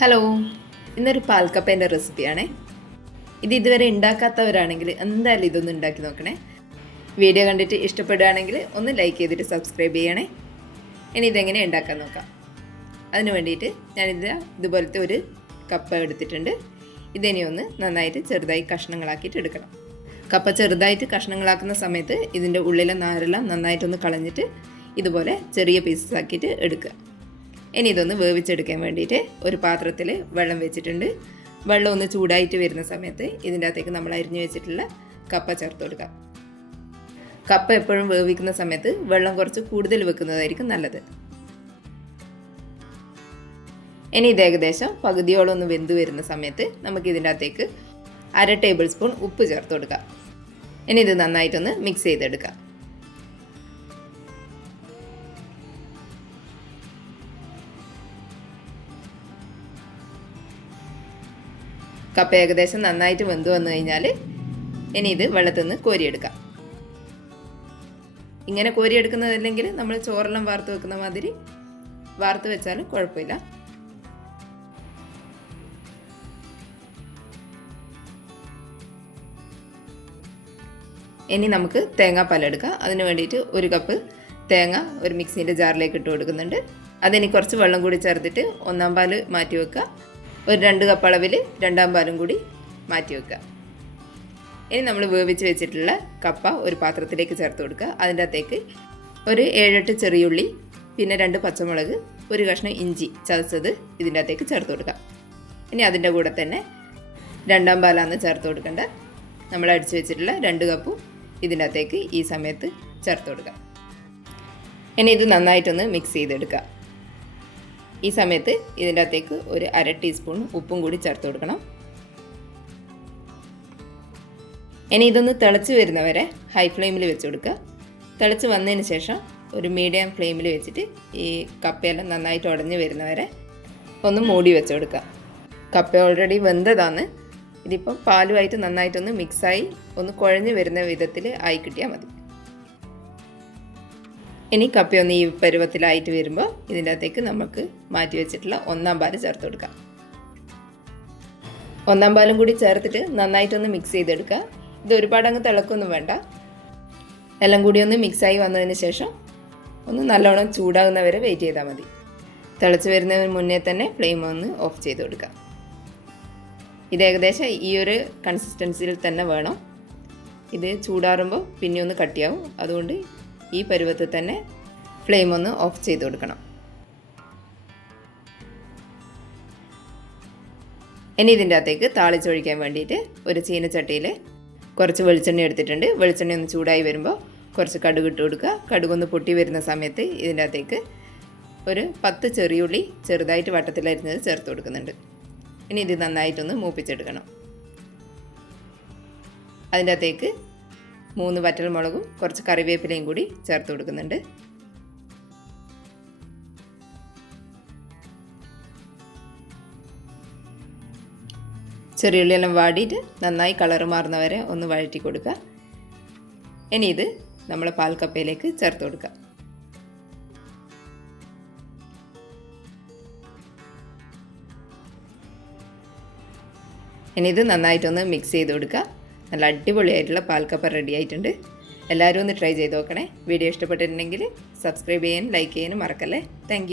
Hello. ഇന്നൊരു പാൽക്കപ്പേന്റെ റെസിപ്പിയാണേ. ഇത് ഇതുവരെ ഉണ്ടാക്കാത്തവരാണെങ്കിൽ എന്തായാലും ഇതൊന്ന് ഉണ്ടാക്കി നോക്കണേ. വീഡിയോ കണ്ടിട്ട് ഇഷ്ടപ്പെടുകയാണെങ്കിൽ ഒന്ന് ലൈക്ക് ചെയ്തിട്ട് സബ്സ്ക്രൈബ് ചെയ്യണേ. ഇനി ഇതെങ്ങനെ ഉണ്ടാക്കാൻ നോക്കാം. അതിന് വേണ്ടിയിട്ട് ഞാനിത് ഇതുപോലത്തെ ഒരു കപ്പ എടുത്തിട്ടുണ്ട്. ഇതിനി ഒന്ന് നന്നായിട്ട് ചെറുതായി കഷ്ണങ്ങളാക്കിയിട്ട് എടുക്കണം. കപ്പ ചെറുതായിട്ട് കഷ്ണങ്ങളാക്കുന്ന സമയത്ത് ഇതിന്റെ ഉള്ളിലെ നാരെല്ലാം നന്നായിട്ടൊന്ന് കളഞ്ഞിട്ട് ഇതുപോലെ ചെറിയ പീസസ് ആക്കിയിട്ട് എടുക്കുക. ഇനി ഇതൊന്ന് വേവിച്ചെടുക്കാൻ വേണ്ടിയിട്ട് ഒരു പാത്രത്തിൽ വെള്ളം വെച്ചിട്ടുണ്ട്. വെള്ളം ഒന്ന് ചൂടായിട്ട് വരുന്ന സമയത്ത് ഇതിന്റെ അകത്തേക്ക് നമ്മൾ അരിഞ്ഞു വെച്ചിട്ടുള്ള കപ്പ ചേർത്ത് കൊടുക്കാം. കപ്പ എപ്പോഴും വേവിക്കുന്ന സമയത്ത് വെള്ളം കുറച്ച് കൂടുതൽ വെക്കുന്നതായിരിക്കും നല്ലത്. ഇനി ഇത് ഏകദേശം പകുതിയോളം ഒന്ന് വെന്ത് വരുന്ന സമയത്ത് നമുക്ക് ഇതിന്റെ അകത്തേക്ക് അര ടേബിൾ സ്പൂൺ ഉപ്പ് ചേർത്ത് കൊടുക്കാം. ഇനി ഇത് നന്നായിട്ടൊന്ന് മിക്സ് ചെയ്തെടുക്കാം. കപ്പ ഏകദേശം നന്നായിട്ട് വെന്ത് വന്നു കഴിഞ്ഞാൽ ഇനി ഇത് വെള്ളത്തിൽ നിന്ന് കോരിയെടുക്കാം. ഇങ്ങനെ കോരിയെടുക്കുന്നതല്ലെങ്കിൽ നമ്മൾ ചോറെല്ലാം വാർത്ത് വെക്കുന്ന മാതിരി വാർത്ത് വെച്ചാലും കുഴപ്പമില്ല. ഇനി നമുക്ക് തേങ്ങാപ്പാൽ എടുക്കാം. അതിന് വേണ്ടിയിട്ട് ഒരു കപ്പ് തേങ്ങ ഒരു മിക്സിന്റെ ജാറിലേക്ക് ഇട്ട് കൊടുക്കുന്നുണ്ട്. അതിനി കുറച്ച് വെള്ളം കൂടി ചേർത്തിട്ട് ഒന്നാം പാൽ മാറ്റി വെക്കുക. ഒരു രണ്ട് കപ്പ് അളവിൽ രണ്ടാം പാലും കൂടി മാറ്റി വെക്കുക. ഇനി നമ്മൾ വേവിച്ച് വെച്ചിട്ടുള്ള കപ്പ ഒരു പാത്രത്തിലേക്ക് ചേർത്ത് കൊടുക്കുക. അതിന്റെ അകത്തേക്ക് ഒരു ഏഴെട്ട് ചെറിയുള്ളി പിന്നെ രണ്ട് പച്ചമുളക് ഒരു കഷ്ണം ഇഞ്ചി ചതച്ചത് ഇതിന്റെ അകത്തേക്ക് ചേർത്ത് കൊടുക്കുക. ഇനി അതിന്റെ കൂടെ തന്നെ രണ്ടാം പാലാന്ന് ചേർത്ത് കൊടുക്കേണ്ട. നമ്മൾ അടിച്ചു വെച്ചിട്ടുള്ള രണ്ട് കപ്പും ഇതിന്റെ അകത്തേക്ക് ഈ സമയത്ത് ചേർത്ത് കൊടുക്കുക. ഇനി ഇത് നന്നായിട്ടൊന്ന് മിക്സ് ചെയ്തെടുക്കുക. ഈ സമയത്ത് ഇതിന്റെ അകത്തേക്ക് ഒരു അര ടീസ്പൂൺ ഉപ്പും കൂടി ചേർത്ത് കൊടുക്കണം. ഇനി ഇതൊന്ന് തിളച്ച് വരുന്നവരെ ഹൈ ഫ്ലെയിമിൽ വെച്ച് കൊടുക്കുക. തിളച്ച് വന്നതിന് ശേഷം ഒരു മീഡിയം ഫ്ലെയിമിൽ വെച്ചിട്ട് ഈ കപ്പയെല്ലാം നന്നായിട്ട് ഉടഞ്ഞ് വരുന്നവരെ ഒന്ന് മൂടി വെച്ച് കൊടുക്കുക. കപ്പ ഓൾറെഡി വെന്തതാണ്. ഇതിപ്പം പാലുമായിട്ട് നന്നായിട്ടൊന്ന് മിക്സായി ഒന്ന് കുഴഞ്ഞ് വരുന്ന വിധത്തിൽ ആയി കിട്ടിയാൽ മതി. ഇനി കപ്പയൊന്ന് ഈ പരുവത്തിലായിട്ട് വരുമ്പോൾ ഇതിന്റെ അകത്തേക്ക് നമുക്ക് മാറ്റി വെച്ചിട്ടുള്ള ഒന്നാം പാൽ ചേർത്ത് കൊടുക്കാം. ഒന്നാം പാലും കൂടി ചേർത്തിട്ട് നന്നായിട്ടൊന്ന് മിക്സ് ചെയ്തെടുക്കുക. ഇത് ഒരുപാട് അങ്ങ് തിളക്കൊന്നും വേണ്ട. എല്ലാം കൂടി ഒന്ന് മിക്സായി വന്നതിന് ശേഷം ഒന്ന് നല്ലോണം ചൂടാകുന്നവരെ വെയിറ്റ് ചെയ്താൽ മതി. തിളച്ച് വരുന്നതിന് മുന്നേ തന്നെ ഫ്ലെയിം ഒന്ന് ഓഫ് ചെയ്ത് കൊടുക്കുക. ഇത് ഏകദേശം ഈ ഒരു കൺസിസ്റ്റൻസിയിൽ തന്നെ വേണം. ഇത് ചൂടാറുമ്പോൾ പിന്നെ ഒന്ന് കട്ടിയാവും. അതുകൊണ്ട് ഈ പരുവത്തിൽ തന്നെ ഫ്ലെയിം ഒന്ന് ഓഫ് ചെയ്ത് കൊടുക്കണം. ഇനി ഇതിന്റെ അകത്തേക്ക് താളിച്ചൊഴിക്കാൻ വേണ്ടിയിട്ട് ഒരു ചീനച്ചട്ടിയിൽ കുറച്ച് വെളിച്ചെണ്ണ എടുത്തിട്ടുണ്ട്. വെളിച്ചെണ്ണ ഒന്ന് ചൂടായി വരുമ്പോൾ കുറച്ച് കടുക് ഇട്ട് കൊടുക്കുക. കടുകൊന്ന് പൊട്ടി വരുന്ന സമയത്ത് ഇതിന്റെ അകത്തേക്ക് ഒരു പത്ത് ചെറിയുള്ളി ചെറുതായിട്ട് വട്ടത്തിലരിഞ്ഞത് ചേർത്ത് കൊടുക്കുന്നുണ്ട്. ഇനി ഇത് നന്നായിട്ടൊന്ന് മൂപ്പിച്ചെടുക്കണം. അതിന്റെ അകത്തേക്ക് മൂന്ന് വറ്റൽമുളകും കുറച്ച് കറിവേപ്പിലയും കൂടി ചേർത്ത് കൊടുക്കുന്നുണ്ട്. ചെറിയുള്ളിയെല്ലാം വാടിയിട്ട് നന്നായി കളറ് മാറുന്നവരെ ഒന്ന് വഴറ്റി കൊടുക്കുക. ഇനി ഇത് നമ്മൾ പാൽക്കപ്പയിലേക്ക് ചേർത്ത് കൊടുക്കുക. ഇനി ഇത് നന്നായിട്ടൊന്ന് മിക്സ് ചെയ്ത് കൊടുക്കുക. നല്ല അടിപൊളിയായിട്ടുള്ള പാൽക്കപ്പ റെഡി ആയിട്ടുണ്ട്. എല്ലാവരും ഒന്ന് ട്രൈ ചെയ്ത് നോക്കണേ. വീഡിയോ ഇഷ്ടപ്പെട്ടിട്ടുണ്ടെങ്കിൽ സബ്സ്ക്രൈബ് ചെയ്യാനും ലൈക്ക് ചെയ്യാനും മറക്കല്ലേ. താങ്ക്